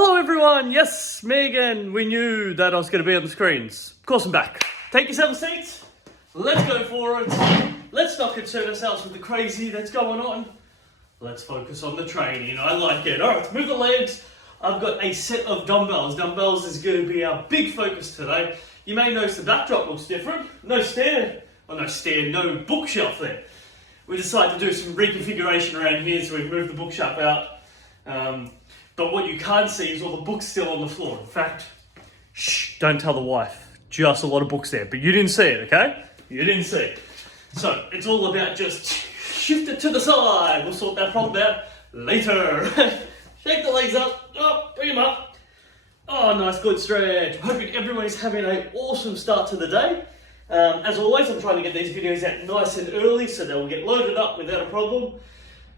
Hello everyone, yes, me again. We knew that I was going to be on the screens. Of course I'm back. Take yourself a seat, let's go for it. Let's not concern ourselves with the crazy that's going on. Let's focus on the training, I like it. Alright, move the legs. I've got a set of dumbbells. Dumbbells is going to be our big focus today. You may notice the backdrop looks different. No bookshelf there. We decided to do some reconfiguration around here, so we've moved the bookshelf out. But what you can't see is all the books still on the floor. In fact, shh, don't tell the wife. Just a lot of books there, but you didn't see it, okay? You didn't see it. So it's all about just shift it to the side. We'll sort that problem out later. Shake the legs up, bring them up. Oh, nice, good stretch. Hoping everybody's having an awesome start to the day. As always, I'm trying to get these videos out nice and early so they'll get loaded up without a problem.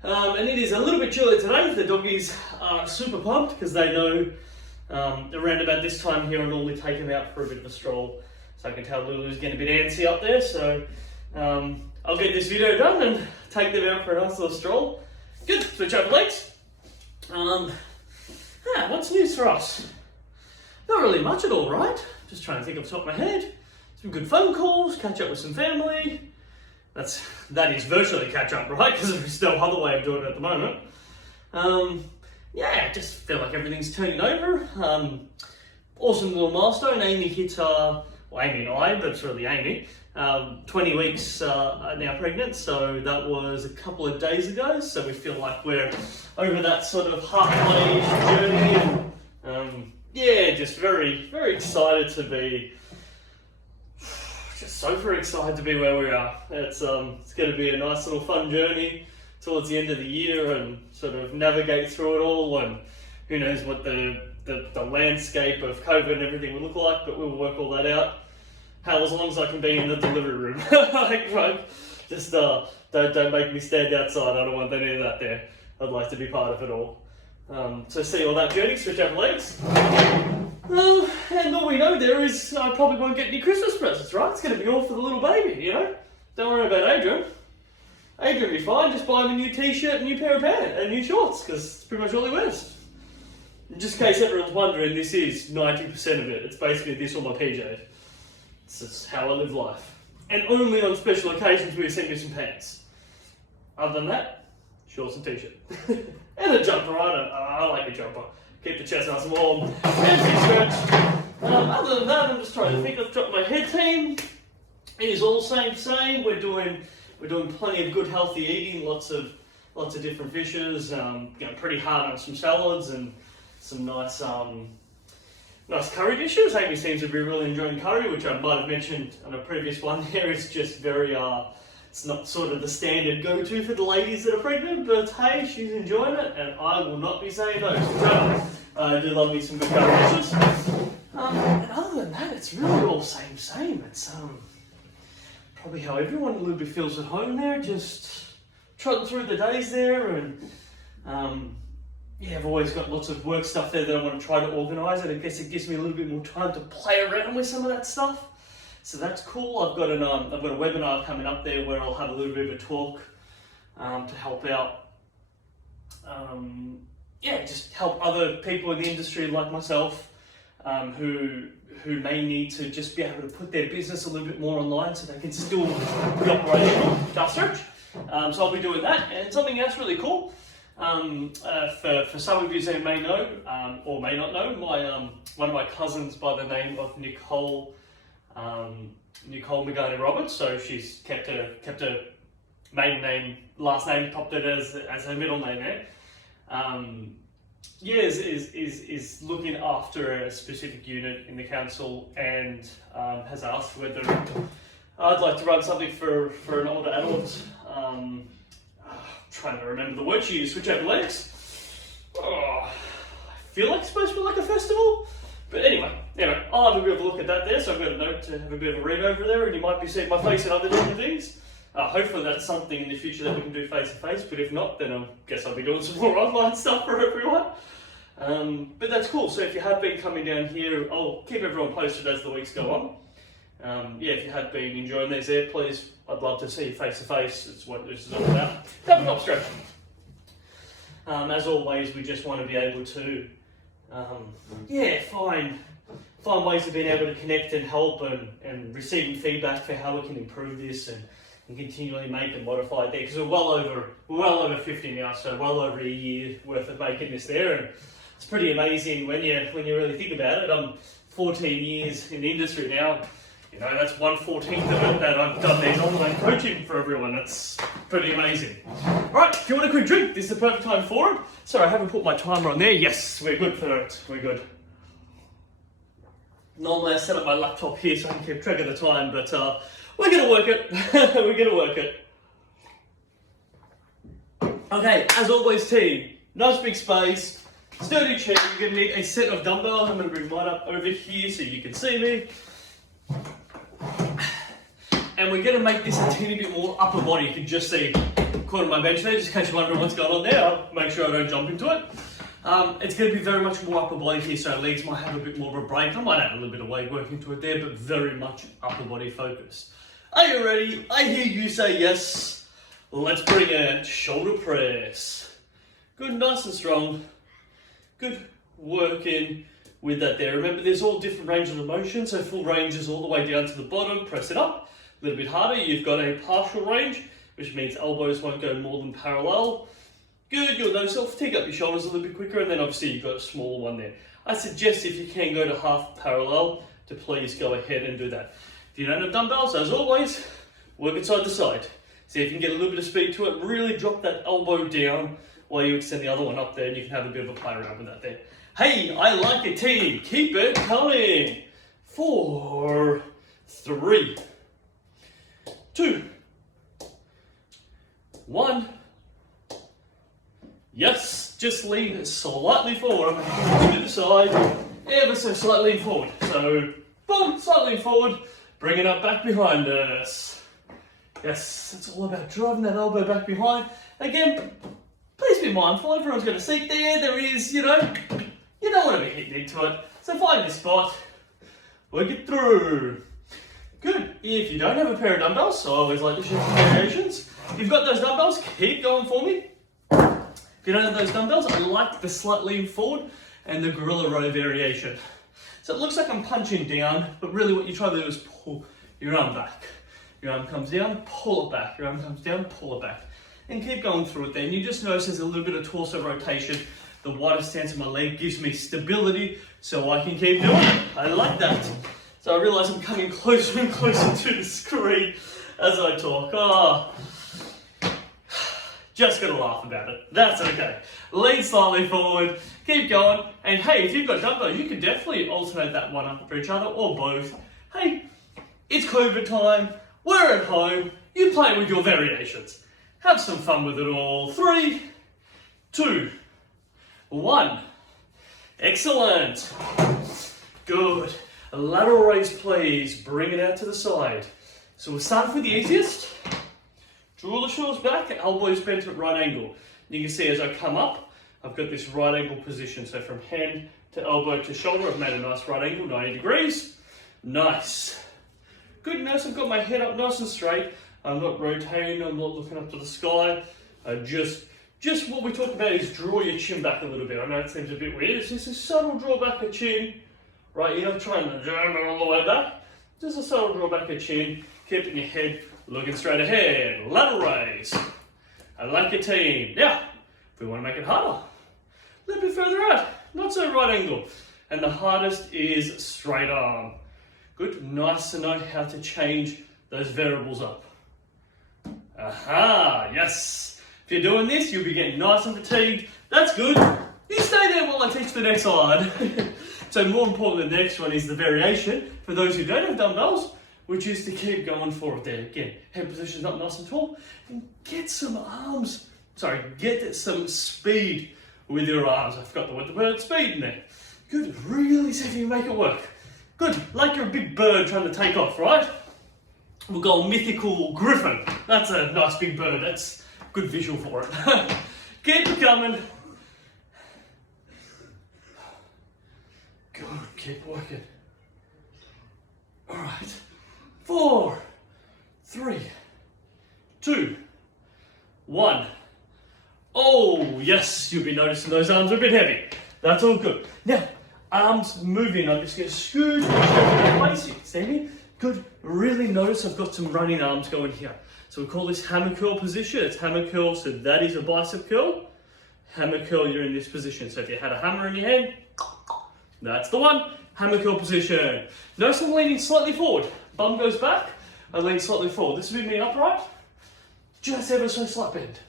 And it is a little bit chilly today. The doggies are super pumped because they know around about this time here I normally take them out for a bit of a stroll. So I can tell Lulu's getting a bit antsy up there. So I'll get this video done and take them out for a nice little stroll. Good, switch over legs. What's news for us? Not really much at all, right? Just trying to think off the top of my head. Some good phone calls, catch up with some family. That is virtually catch up, right? Because there's no other way of doing it at the moment. I just feel like everything's turning over. Awesome little milestone. Amy hit, Amy and I, but it's really Amy, 20 weeks now pregnant. So that was a couple of days ago. So we feel like we're over that sort of halfway journey. Just very, very excited to be. Just super excited to be where we are. It's going to be a nice little fun journey towards the end of the year and sort of navigate through it all, and who knows what the landscape of COVID and everything will look like, but we'll work all that out. Hell, as long as I can be in the delivery room. Just don't make me stand outside. I don't want any of that there. I'd like to be part of it all. So see all that journey, switch over legs. And all we know there is I probably won't get any Christmas presents, right? It's going to be all for the little baby, Don't worry about Adrian. Adrian will be fine, just buy him a new t-shirt and a new pair of pants and new shorts, because it's pretty much all he wears. Just in case everyone's wondering, this is 90% of it. It's basically this or my PJ. It's just how I live life. And only on special occasions will you send me some pants. Other than that, shorts and t-shirt. And a jumper, I like a jumper. Keep the chest nice and warm. And stretch. Other than that, I'm just trying to think off the top of my head, team. It is all same. We're doing plenty of good healthy eating, lots of different fishes, pretty hard on some salads and some nice curry dishes. Amy seems to be really enjoying curry, which I might have mentioned on a previous one there. It's just very it's not sort of the standard go-to for the ladies that are pregnant, but hey, she's enjoying it, and I will not be saying no. So I do love me some good curry dishes. And other than that, it's really all same. It's probably how everyone a little bit feels at home there, just trotting through the days there, and I've always got lots of work stuff there that I want to try to organise, and I guess it gives me a little bit more time to play around with some of that stuff. So that's cool. I've got a webinar coming up there where I'll have a little bit of a talk to help out, just help other people in the industry like myself who may need to just be able to put their business a little bit more online so they can still be operational. Just search. So I'll be doing that, and something else really cool. For some of you who may know or may not know, one of my cousins by the name of Nicole Magana Roberts. So she's kept a maiden name, last name, popped it as her middle name there. Is looking after a specific unit in the council, and has asked whether I'd like to run something for an older adult. Trying to remember the word she used, switch over legs. I feel like it's supposed to be like a festival. But anyway, I'll have a bit of a look at that there, so I've got a note to have a bit of a read over there, and you might be seeing my face and other different things. Hopefully that's something in the future that we can do face-to-face, but if not, then I guess I'll be doing some more online stuff for everyone. But that's cool. So if you have been coming down here, I'll keep everyone posted as the weeks go on. If you have been enjoying these there, please, I'd love to see you face-to-face. It's what this is all about. Coming up stretch. As always, we just want to be able to Yeah, find ways of being able to connect and help and receiving feedback for how we can improve this and continually make and modify it there, because we're well over 50 now, so well over a year worth of making this there, and it's pretty amazing when you really think about it. I'm 14 years in the industry now. You know, that's 1/14 of it that I've done these online coaching for everyone. That's pretty amazing. Alright, if you want a quick drink, this is the perfect time for it. Sorry, I haven't put my timer on there. Yes, we're good for it. We're good. Normally I set up my laptop here so I can keep track of the time, but we're going to work it. We're going to work it. Okay, as always, team, nice big space, sturdy chair. You're going to need a set of dumbbells. I'm going to bring mine up over here so you can see me. And we're going to make this a teeny bit more upper body. You can just see corner of my bench there, just in case you're wondering what's going on there. I'll make sure I don't jump into it. It's going to be very much more upper body here, so legs might have a bit more of a break. I might add a little bit of weight work into it there, but very much upper body focused. Are you ready? I hear you say yes. Let's bring it. Shoulder press. Good, nice and strong. Good, working with that there. Remember, there's all different ranges of motion, so full range is all the way down to the bottom. Press it up. A little bit harder. You've got a partial range, which means elbows won't go more than parallel. Good, you'll notice it'll fatigue up your shoulders a little bit quicker, and then obviously you've got a smaller one there. I suggest if you can go to half parallel, to please go ahead and do that. If you don't have dumbbells, as always, work it side to side. See if you can get a little bit of speed to it. Really drop that elbow down while you extend the other one up there, and you can have a bit of a play around with that there. Hey, I like it, team. Keep it coming. 4, 3, 2, 1. Yes, just lean slightly forward. I'm going to do the side, ever so slightly forward. So, boom, slightly forward, bring it up back behind us. Yes, it's all about driving that elbow back behind. Again, please be mindful, everyone's got a seat there. There is, you don't want to be hitting into it. So find your spot, work it through. Good. If you don't have a pair of dumbbells, so I always like to share some variations. If you've got those dumbbells, keep going for me. If you don't have those dumbbells, I like the slight lean forward and the gorilla row variation. So it looks like I'm punching down, but really what you try to do is pull your arm back. Your arm comes down, pull it back. Your arm comes down, pull it back. And keep going through it there. And you just notice there's a little bit of torso rotation. The wider stance of my leg gives me stability so I can keep doing it. I like that. So I realise I'm coming closer and closer to the screen as I talk. Oh. Just gonna laugh about it. That's okay. Lean slightly forward, keep going, and hey, if you've got dumbbell, you can definitely alternate that one up for each other or both. Hey, it's COVID time, we're at home, you play with your variations. Have some fun with it all. 3, 2, 1. Excellent. Good. A lateral raise, please. Bring it out to the side. So we'll start with the easiest. Draw the shoulders back, elbows bent at right angle. You can see as I come up, I've got this right angle position. So from hand to elbow to shoulder, I've made a nice right angle, 90 degrees. Nice. Good, notice I've got my head up nice and straight. I'm not rotating, I'm not looking up to the sky. Just what we talk about is draw your chin back a little bit. I know it seems a bit weird. It's just a subtle draw back of chin, right? You're not trying to jam it all the way back. Just a subtle draw back of chin, keeping your head looking straight ahead. Lateral raise. I like your team. Now, if we want to make it harder, a little bit further out, not so right angle. And the hardest is straight arm. Good, nice to know how to change those variables up. Aha, yes. If you're doing this, you'll be getting nice and fatigued. That's good. You stay there while I teach the next line. So more important, the next one is the variation. For those who don't have dumbbells, which is to keep going for it there. Again, head position's up nice and tall. And get some speed with your arms. I forgot the word speed in there. Good, really see if you can make it work. Good, like you're a big bird trying to take off, right? We'll go mythical griffin. That's a nice big bird. That's good visual for it. Keep it coming. Good, keep working. All right. 4, 3, 2, 1. Oh, yes, you'll be noticing those arms are a bit heavy. That's all good. Now, arms moving. I'm just going to scoot in place. You can see me. Good. Really notice I've got some running arms going here. So we call this hammer curl position. It's hammer curl, so that is a bicep curl. Hammer curl, you're in this position. So if you had a hammer in your hand, that's the one. Hammer curl position. Notice I'm leaning slightly forward. Bum goes back. I lean slightly forward. This would be me upright. Just ever so slight bend.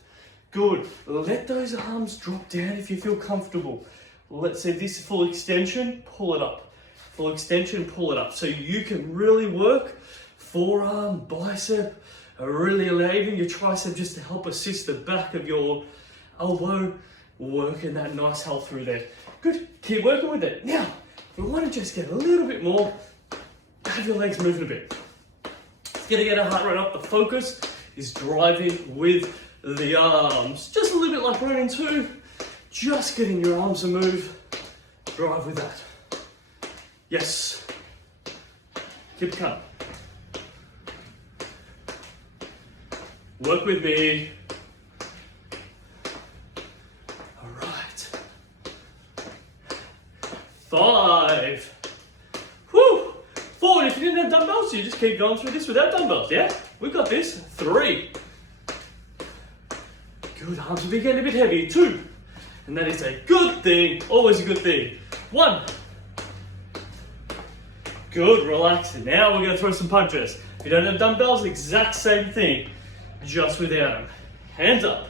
Good. Let those arms drop down if you feel comfortable. Let's say this full extension, pull it up. Full extension, pull it up. So you can really work forearm, bicep, really allowing your tricep just to help assist the back of your elbow, working that nice health through there. Good. Keep working with it. Now, if we want to just get a little bit more, have your legs moving a bit. It's going to get our heart rate up. The focus is driving with the arms. Just a little bit like running too. Just getting your arms to move. Drive with that. Yes. Keep it coming. Work with me. All right. 5. Whew. 4. If you didn't have dumbbells, you just keep going through this without dumbbells, yeah? We've got this. 3. Good, arms will be getting a bit heavy. 2. And that is a good thing, always a good thing. 1. Good, relax. Now we're going to throw some punches. If you don't have dumbbells, exact same thing, just without them. Hands up,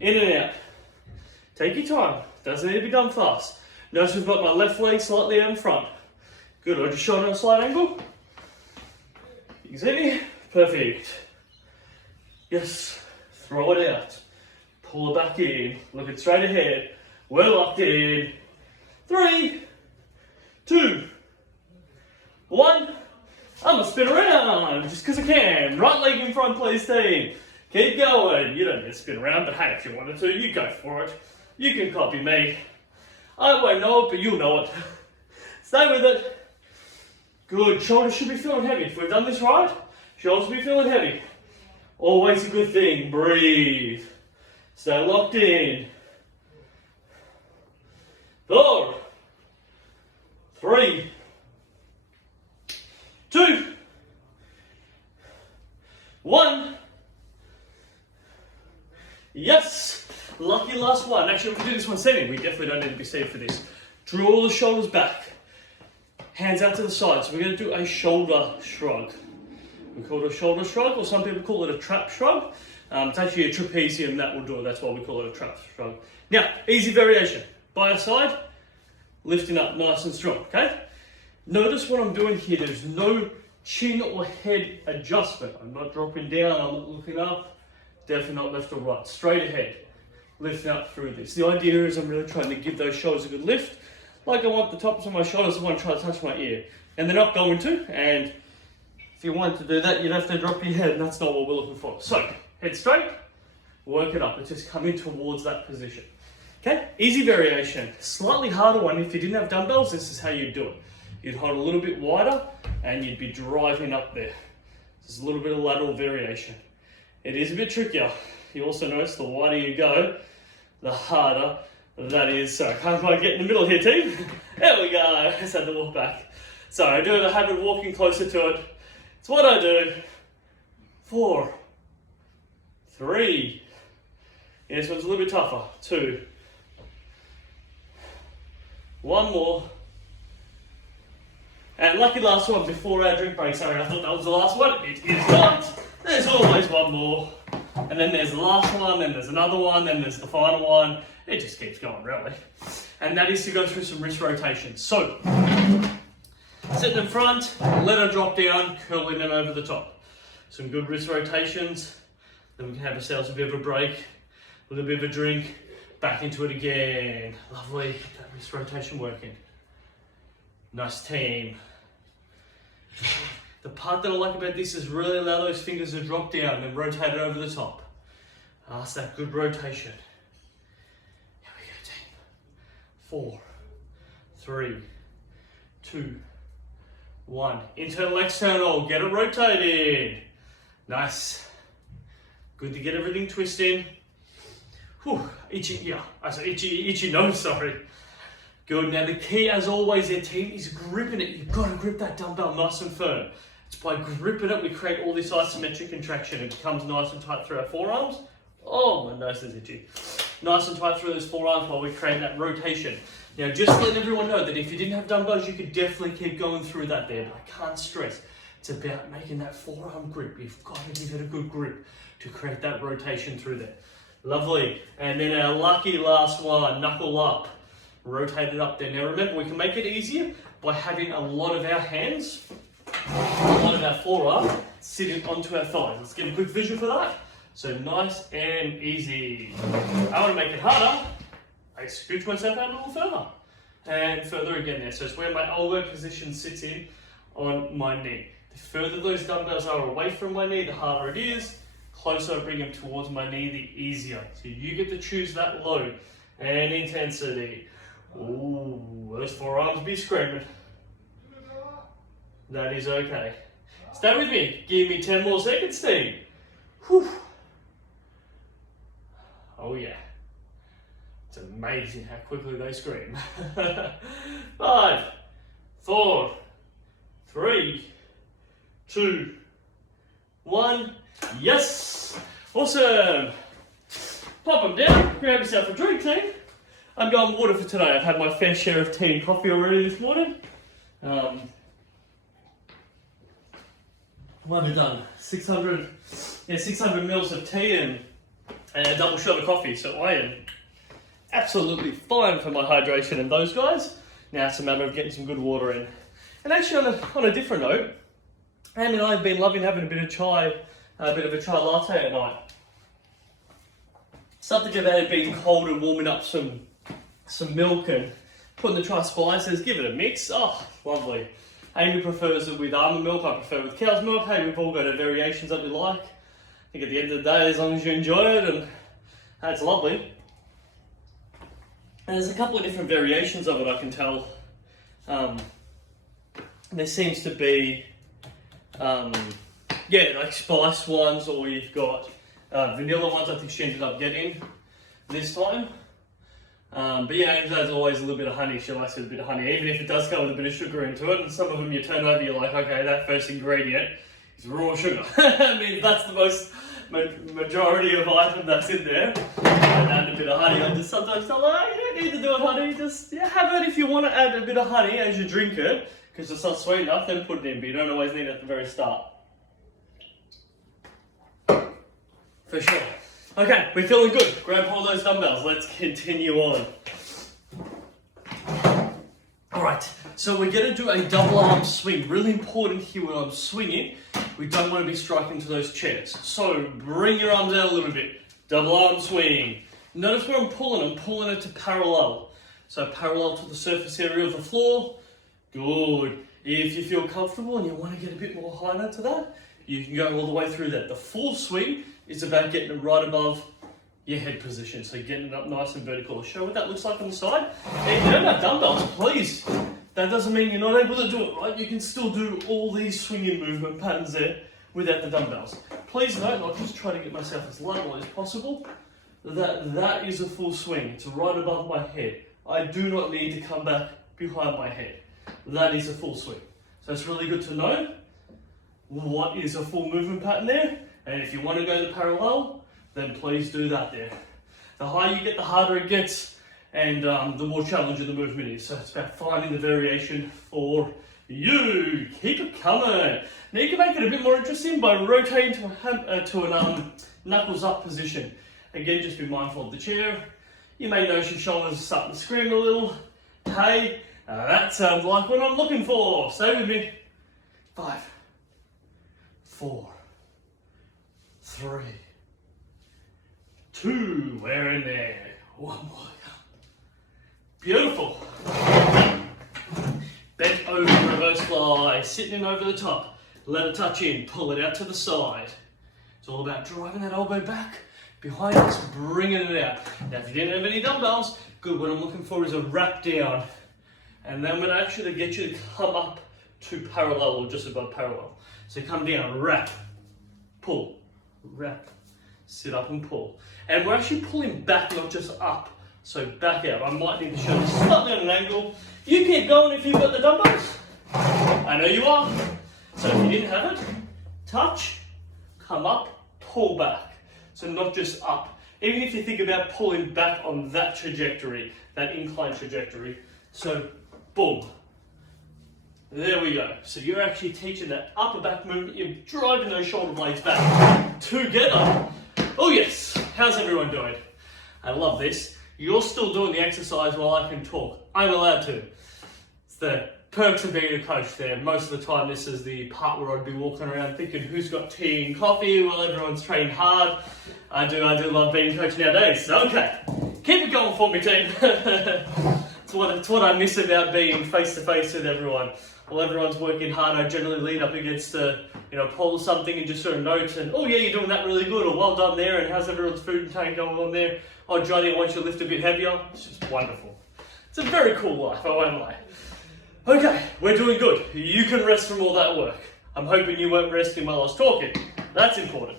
in and out. Take your time, doesn't need to be done fast. Notice we've got my left leg slightly out in front. Good, I just shot on a slight angle. You can see me? Perfect. Yes, throw it out. Pull it back in, looking straight ahead. We're locked in. 3, 2, 1. I'm gonna spin around just because I can. Right leg in front, please, team. Keep going. You don't need to spin around, but hey, if you wanted to, you go for it. You can copy me. I won't know it, but you'll know it. Stay with it. Good. Shoulders should be feeling heavy. If we've done this right, shoulders will be feeling heavy. Always a good thing. Breathe. Stay locked in. 4, 3, 2, 1. Yes. Lucky last one. Actually, we can do this one seated. We definitely don't need to be seated for this. Draw the shoulders back. Hands out to the side. So we're going to do a shoulder shrug. We call it a shoulder shrug, or some people call it a trap shrug. It's actually a trapezium that will do it. That's why we call it a trap shrug. Now, easy variation. By our side, lifting up nice and strong, okay? Notice what I'm doing here. There's no chin or head adjustment. I'm not dropping down, I'm not looking up. Definitely not left or right. Straight ahead, lifting up through this. The idea is I'm really trying to give those shoulders a good lift. Like I want the tops of my shoulders, I want to try to touch my ear. And they're not going to, and if you wanted to do that, you'd have to drop your head, and that's not what we're looking for. So, head straight, work it up. It's just coming towards that position. Okay, easy variation. Slightly harder one, if you didn't have dumbbells, this is how you'd do it. You'd hold a little bit wider, and you'd be driving up there. There's a little bit of lateral variation. It is a bit trickier. You also notice the wider you go, the harder that is. So I can't quite get in the middle here, team. There we go. I just had to walk back. So I do have a habit of walking closer to it. It's what I do. 4, 3. Yeah, this one's a little bit tougher. 2. 1 more. And lucky last one before our drink break. Sorry, I thought that was the last one. It is not. There's always one more. And then there's the last one, then there's another one, then there's the final one. It just keeps going, really. And that is to go through some wrist rotations. So, sitting in front, let her drop down, curling it over the top. Some good wrist rotations. Then we can have ourselves a bit of a break, a little bit of a drink, back into it again. Lovely, get that wrist rotation working. Nice team. The part that I like about this is really allow those fingers to drop down and rotate it over the top. That's that good rotation. Here we go, team. 4, 3, 2, 1. Internal, external, get it rotated. Nice. Good to get everything twisting. Whew, itchy, yeah, I said itchy nose, sorry. Good. Now the key, as always, their team is gripping it. You've got to grip that dumbbell nice and firm. It's by gripping it we create all this isometric contraction. It becomes nice and tight through our forearms. Oh, my nose is itchy. Nice and tight through those forearms while we create that rotation. Now, just letting everyone know that if you didn't have dumbbells, you could definitely keep going through that there. But I can't stress, it's about making that forearm grip. You've got to give it a good grip to create that rotation through there. Lovely. And then our lucky last one, knuckle up. Rotate it up there. Now remember, we can make it easier by having a lot of our hands, a lot of our forearm sitting onto our thighs. Let's get a quick visual for that. So nice and easy. I want to make it harder. I scooch myself out a little further. And further again there. So it's where my elbow position sits in on my knee. The further those dumbbells are away from my knee, the harder it is. Closer I bring them towards my knee, the easier. So you get to choose that load and intensity. Ooh, those forearms be screaming. That is okay. Stay with me. Give me 10 more seconds, Steve. Whew. Oh yeah. It's amazing how quickly they scream. 5, 4, 3, 2, 1. Yes! Awesome! Pop them down, grab yourself a drink, team. I'm going water for today. I've had my fair share of tea and coffee already this morning. What have I done? 600 mils of tea and a double shot of coffee. So I am absolutely fine for my hydration and those guys. Now it's a matter of getting some good water in. And actually on a different note, Amy and I have been loving having a bit of chai, a bit of a chai latte at night. Something about it being cold and warming up some milk and putting the chai spices, give it a mix. Oh, lovely. Amy prefers it with almond milk, I prefer it with cow's milk. Hey, we've all got our variations that we like. I think at the end of the day, as long as you enjoy it, and it's lovely. And there's a couple of different variations of it, I can tell. There seems to be, like spice ones, or you've got vanilla ones I think she ended up getting this time. But yeah, as always, a little bit of honey. She likes a bit of honey, even if it does come with a bit of sugar into it. And some of them you turn over, you're like, okay, that first ingredient is raw sugar. I mean, that's the most majority of item that's in there. And add a bit of honey. I just sometimes tell her, you don't need to do it, honey. Just have it if you want to add a bit of honey as you drink it, because it's not sweet enough. Then put it in, but you don't always need it at the very start. For sure. Okay, we're feeling good. Grab all those dumbbells. Let's continue on. Alright, so we're going to do a double arm swing. Really important here when I'm swinging, we don't want to be striking to those chairs. So bring your arms out a little bit. Double arm swing. Notice where I'm pulling it to parallel. So parallel to the surface area of the floor. Good. If you feel comfortable and you want to get a bit more higher to that, you can go all the way through that. The full swing is about getting it right above your head position. So getting it up nice and vertical. I'll show what that looks like on the side. If you don't have dumbbells, please, that doesn't mean you're not able to do it, right? You can still do all these swinging movement patterns there without the dumbbells. Please note, I'll just try to get myself as level as possible, that is a full swing. It's right above my head. I do not need to come back behind my head. That is a full swing. So it's really good to know what is a full movement pattern there. And if you want to go the parallel, then please do that there. The higher you get, the harder it gets, and the more challenging the movement is. So it's about finding the variation for you. Keep it coming. Now you can make it a bit more interesting by rotating to a knuckles up position. Again, just be mindful of the chair. You may notice your shoulders are starting to scream a little. Hey, that sounds like what I'm looking for. Stay with me. 5, 4, 3, 2, we're in there. One more. Beautiful. Bent over, reverse fly, sitting in over the top. Let it touch in, pull it out to the side. It's all about driving that elbow back, behind us, bringing it out. Now if you didn't have any dumbbells, good, what I'm looking for is a wrap down. And then I'm going to actually get you to come up to parallel or just above parallel. So come down, wrap, pull, wrap, sit up and pull. And we're actually pulling back, not just up. So back out. I might need to show you slightly on an angle. You keep going if you've got the dumbbells. I know you are. So if you didn't have it, touch, come up, pull back. So not just up. Even if you think about pulling back on that trajectory, that incline trajectory. So boom. There we go. So you're actually teaching that upper back movement. You're driving those shoulder blades back together. Oh yes. How's everyone doing? I love this. You're still doing the exercise while I can talk. I'm allowed to. It's the perks of being a coach there. Most of the time this is the part where I'd be walking around thinking who's got tea and coffee while everyone's trained hard. I do love being a coach nowadays. Okay, keep it going for me, team. It's what I miss about being face to face with everyone. While everyone's working hard, I generally lean up against the, pull something and just sort of note and, oh yeah, you're doing that really good, or well done there, and how's everyone's food intake going on there? Oh Johnny, I want you to lift a bit heavier. It's just wonderful. It's a very cool life, I won't lie. Okay, we're doing good. You can rest from all that work. I'm hoping you weren't resting while I was talking. That's important.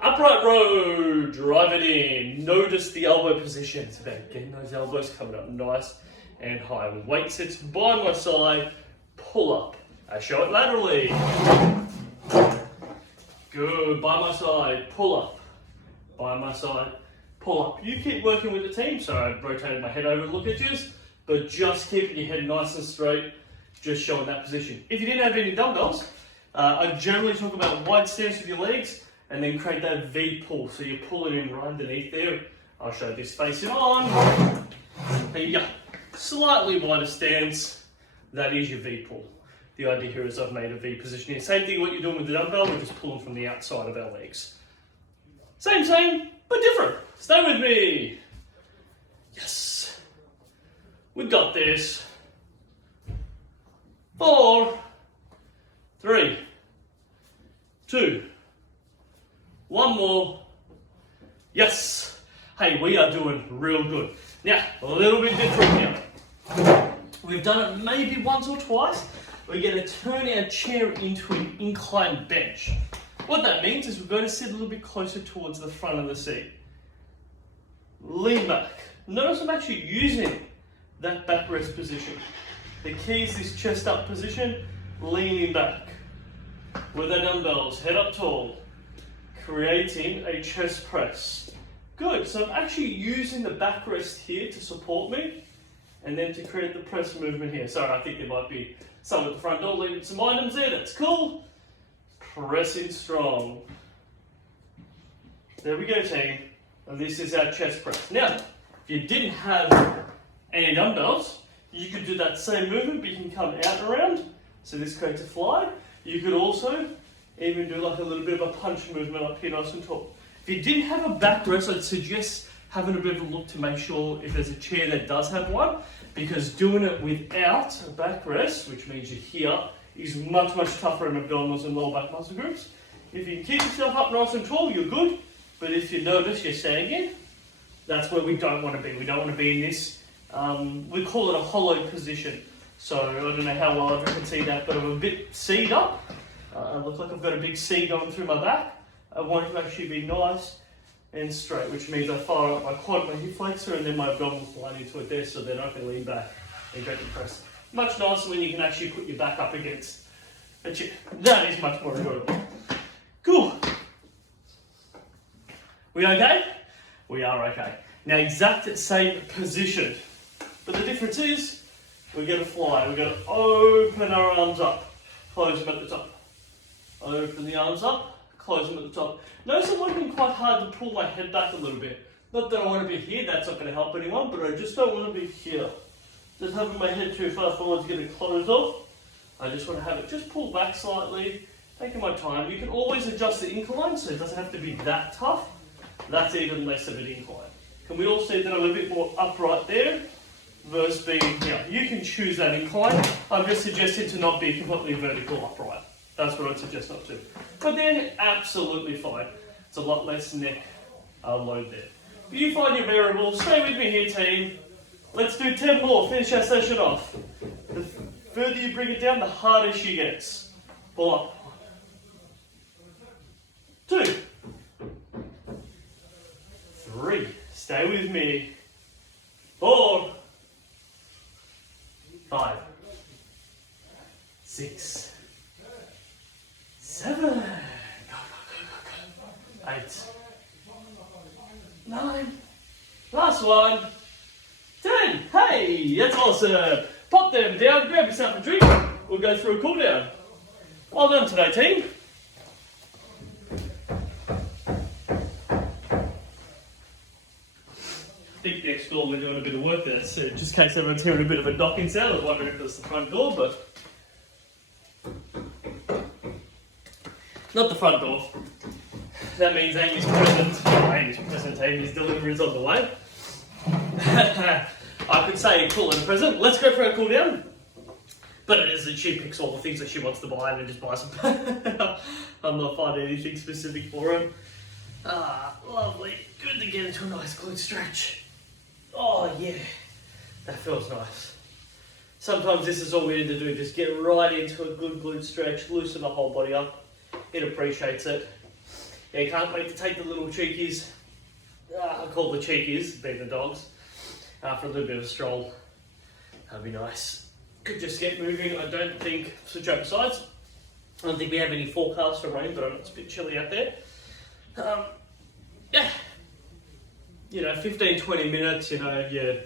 Upright row, drive it in. Notice the elbow position. It's about getting those elbows coming up nice and high. Weight sits by my side, pull up. I show it laterally. Good, by my side, pull up. By my side, pull up. You keep working with the team. So I rotated my head over to look at you, but just keeping your head nice and straight, just showing that position. If you didn't have any dumbbells, I generally talk about wide stance with your legs and then create that V pull. So you're pulling in right underneath there. I'll show this facing on. There you go. Slightly wider stance. That is your V pull. The idea here is I've made a V position here. Same thing what you're doing with the dumbbell, we're just pulling from the outside of our legs. Same, but different. Stay with me. Yes. We got this. 4, 3, 2, 1 more. Yes. Hey, we are doing real good. Now, a little bit different here. We've done it maybe once or twice. We're going to turn our chair into an inclined bench. What that means is we're going to sit a little bit closer towards the front of the seat. Lean back. Notice I'm actually using that backrest position. The key is this chest up position, leaning back. With the dumbbells, head up tall, creating a chest press. Good, so I'm actually using the backrest here to support me, and then to create the press movement here. Sorry, I think there might be someone at the front door leaving some items there, that's cool. Pressing strong. There we go, team. And this is our chest press. Now, if you didn't have any dumbbells, you could do that same movement, but you can come out and around. So this creates a fly. You could also even do like a little bit of a punch movement up here nice and tall. If you didn't have a backrest, I'd suggest having a bit of a look to make sure if there's a chair that does have one, because doing it without a backrest, which means you're here, is much tougher in abdominals and lower back muscle groups. If you can keep yourself up nice and tall, you're good. But if you notice you're sagging, that's where we don't want to be. We don't want to be in this, we call it a hollow position. So I don't know how well everyone can see that, but I'm a bit C'd up. I look like I've got a big C going through my back. I want it to actually be nice and straight, which means I fire up my quad, my hip flexor, and then my abdominals line into it there, so then I can lean back and get the press. Much nicer when you can actually put your back up against a chair. That is much more enjoyable. Cool. We okay? We are okay. Now exact same position, but the difference is we're going to fly. We're going to open our arms up, close them at the top. Open the arms up, close them at the top. Notice I'm working quite hard to pull my head back a little bit. Not that I want to be here, that's not going to help anyone, but I just don't want to be here. Just having my head too far forward to get it closed off. I just want to have it just pull back slightly, taking my time. You can always adjust the incline so it doesn't have to be that tough. That's even less of an incline. Can we all see that I'm a bit more upright there versus being here? You can choose that incline. I'm just suggesting to not be completely vertical upright. That's what I'd suggest not to. But then, absolutely fine. It's a lot less neck load there. If you find your variable, stay with me here, team. Let's do 10 more, finish our session off. The further you bring it down, the harder she gets. Pull up. 2. 3. Stay with me. 4, 5, 6, 7, go, go, go, go, go. 8, 9, last one, 10. Hey, that's awesome. Pop them down, grab yourself a drink. We'll go through a cool down. Well done today, team. I think next door we're doing a bit of work there, so just in case everyone's hearing a bit of a knocking sound, I was wondering if it was the front door, but not the front door. That means Amy's present. Amy's delivery is on the way. I could say cool and present. Let's go for a cool down. But it is that she picks all the things that she wants to buy and then just buys them. I'm not finding anything specific for him. Ah, lovely. Good to get into a nice glute stretch. Oh yeah, that feels nice. Sometimes this is all we need to do, just get right into a good glute stretch, loosen the whole body up. It appreciates it. Yeah, you can't wait to take the little cheekies, I call the cheekies, being the dogs, for a little bit of a stroll. That'd be nice. Could just get moving. I don't think, switch over sides, I don't think we have any forecast for rain, but I know it's a bit chilly out there. Yeah. 15-20 minutes, in our area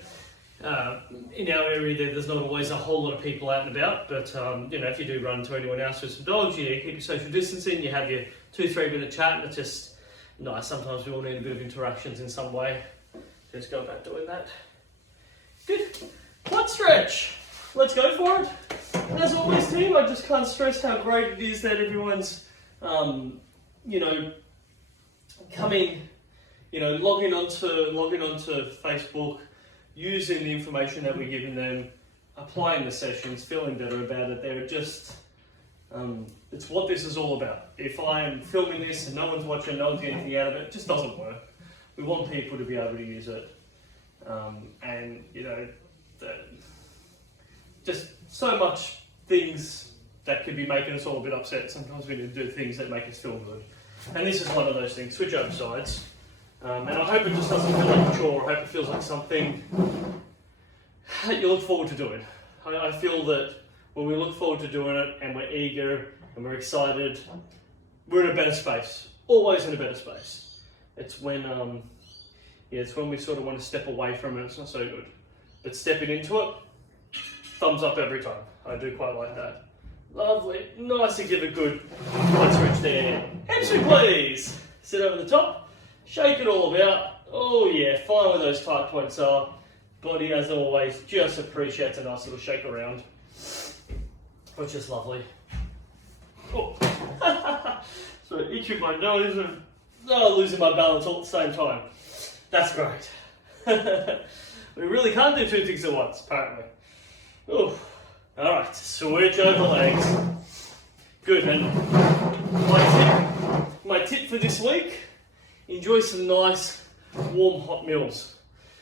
there's not always a whole lot of people out and about, but if you do run into anyone else with some dogs, you keep your social distancing, you have your 2-3 minute chat, and it's just nice. Sometimes we all need a bit of interactions in some way. Just go about doing that. Good. Butt stretch. Let's go for it. As always, team, I just can't stress how great it is that everyone's, coming, logging onto Facebook, using the information that we're giving them, applying the sessions, feeling better about it. They're just, it's what this is all about. If I am filming this and no one's watching, no one's getting anything out of it, it just doesn't work. We want people to be able to use it. Just so much things that could be making us all a bit upset. Sometimes we need to do things that make us feel good. And this is one of those things. Switch over sides. And I hope it just doesn't feel like a chore. I hope it feels like something that you look forward to doing. I feel that when we look forward to doing it and we're eager and we're excited, we're in a better space. Always in a better space. It's when we sort of want to step away from it. It's not so good. But stepping into it, thumbs up every time. I do quite like that. Lovely. Nice to give a good butt stretch there. Hamstring, please. Sit over the top. Shake it all about. Oh yeah, find where those tight points are. Body, as always, just appreciates a nice little shake around, which is lovely. Oh. So itching my nose and losing my balance all at the same time. That's great. We really can't do two things at once, apparently. Oh. Alright, switch over legs. Good, and my tip for this week, enjoy some nice, warm, hot meals.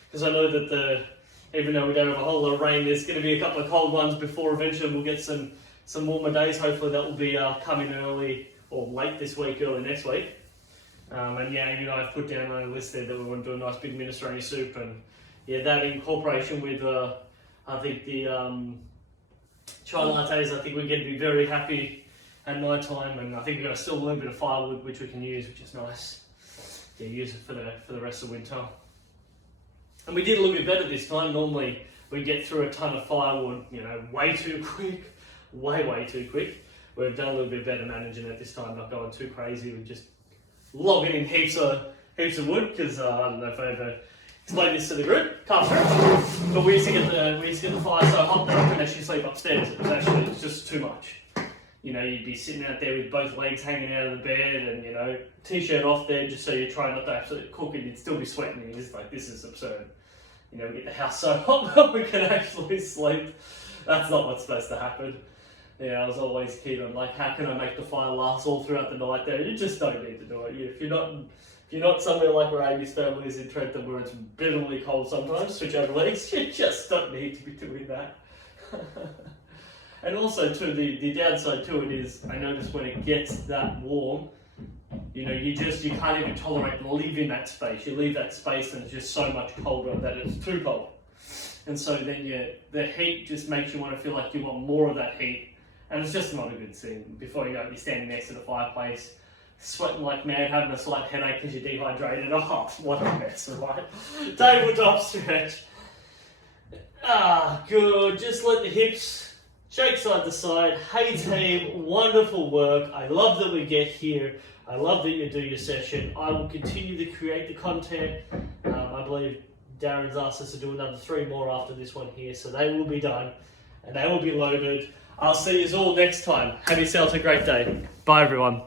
Because I know that even though we don't have a whole lot of rain, there's going to be a couple of cold ones before eventually we'll get some warmer days. Hopefully that will be coming early or late this week, early next week. I've put down on a list there that we want to do a nice big minestrone soup, and that in cooperation with I think the chai lattes, I think we're going to be very happy at night time, and I think we've got still a little bit of firewood which we can use, which is nice. Use it for the rest of winter. And we did a little bit better this time. Normally we get through a ton of firewood, way too quick, way too quick. We've done a little bit better managing it this time, not going too crazy. We're just logging in heaps of wood, because I don't know if I ever explained this to the group, calf stretch, but we used to get the fire so hot that I couldn't actually sleep upstairs. It was just too much. You'd be sitting out there with both legs hanging out of the bed and, t-shirt off there just so you try not to absolutely cook it. You'd still be sweating. You're just like, this is absurd. We get the house so hot that we can actually sleep. That's not what's supposed to happen. I was always keen on how can I make the fire last all throughout the night there? You just don't need to do it. If you're not somewhere like where Amy's family is in Trentham, where it's bitterly cold sometimes, switch over legs, you just don't need to be doing that. And also too, the downside to it is, I notice when it gets that warm, you can't even tolerate to live in that space. You leave that space and it's just so much colder that it's too cold. and so then the heat just makes you want to feel like you want more of that heat, and it's just not a good thing. Before you go, you're standing next to the fireplace, sweating like mad, having a slight headache because you're dehydrated. Oh, what a mess, right? Tabletop stretch. Good. Just let the hips shake side to side. Hey team, wonderful work. I love that we get here. I love that you do your session. I will continue to create the content. I believe Darren's asked us to do another 3 more after this one here, so they will be done and they will be loaded. I'll see you all next time. Have yourselves a great day. Bye everyone.